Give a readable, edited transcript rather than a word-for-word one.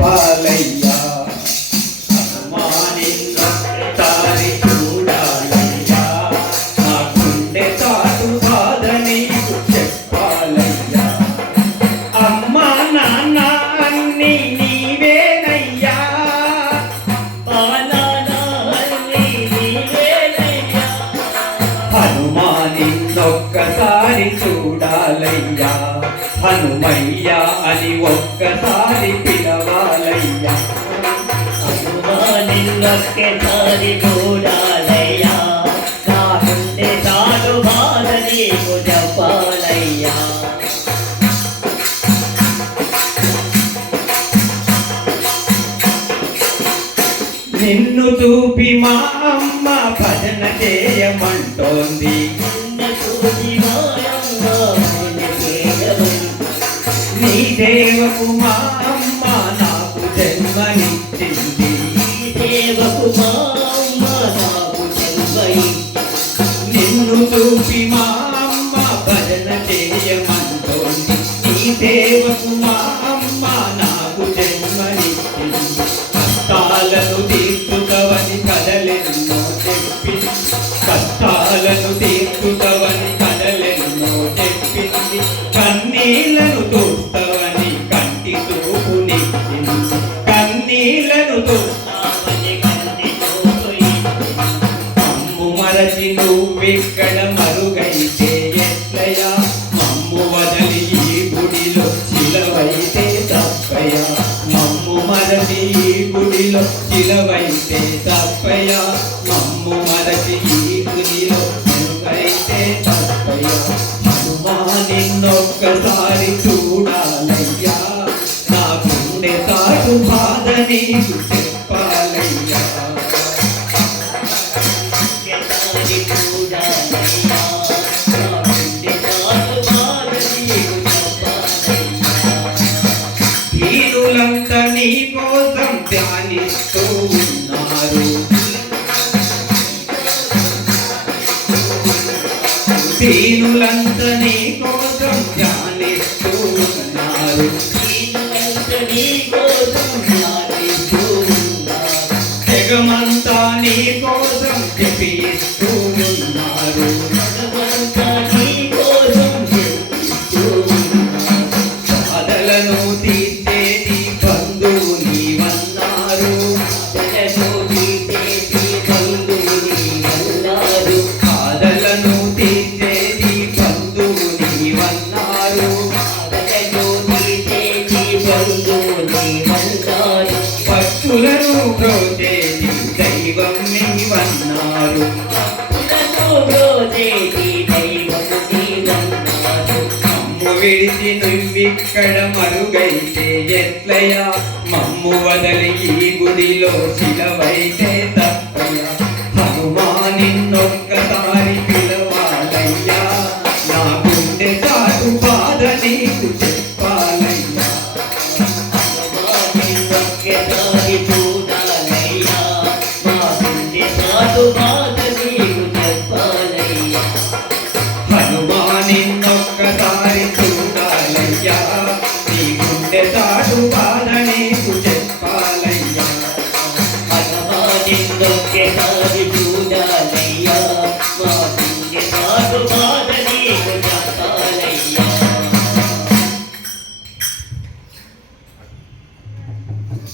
చెప్పాలయ్యా. హనుమానిన్నొక్కసారి చూడాలయ్యా, నా గుండె చాటు బాధ నీకు చెప్పాలయ్యా. అమ్మా నాన్న అన్నీ నీవేనయ్యా, హనుమానిన్నొక్కసారి చూడాలయ్యా, హనుమయ్య అని ఒక్కసారి పిలవాలయ్యా. హనుమానిన్నొక్కసారి చూడాలయ్యా, నా గుండె చాటు బాధ నీకు చెప్పాలయ్యా. నిన్ను చూపి మా అమ్మ భజన చేయమంటోంది, నీ సేవకు మా అమ్మ నాకు జన్మనిచ్చింది, నిన్ను చూపి మా అమ్మ భజన చేయమంటోంది, నీ సేవకు మా అమ్మ నాకు జన్మనిచ్చింది. కష్టాలను తీర్చుతవని కథలెన్నో చెప్పింది, కష్టాలను తీర్చుతవని కథలెన్నో చెప్పింది, కన్నీళ్లను తోస్తవని కంటి చూపునిచ్చింది, కన్నీళ్లను తోస్తావని కంటి చూపునిచ్చింది. మమ్ము మరచి నువ్వెక్కడ మరుగైతే ఎట్లయా, మమ్ము వదలి ఈ గుడిలో శిలవైతే తప్పయా, మమ్ము మరచి ఈ గుడిలో శిలవైతే తప్పయా, మమ్ము మరచి ఈ గుడిలో శిలవైతే తప్పయా. హనుమానిన్నొక్కసారి చూడాలయ్యా, నా గుండె చాటు బాధ నీకు చెప్పాలయ్యా. దీనులంతా నీ కోసం ధ్యానిస్తూ ఉన్నారు, దీనులంతా నీ కోసం ధ్యానిస్తూ ఉన్నారు, జగమంతా నీ కోసం జపిస్తూ ఉన్నారు, బాధలను తీర్చేటి బంధువు నీవన్నారు, బాధలను తీర్చేటి బంధువు నీవన్నారు, భక్తులను బ్రోచేటి దైవం నీవన్నారు, మమ్ము విడిచి నువ్విక్కడ మరుగైతే ఎట్లయా, మమ్ము వదలి ఈ గుడిలో శిలవైతే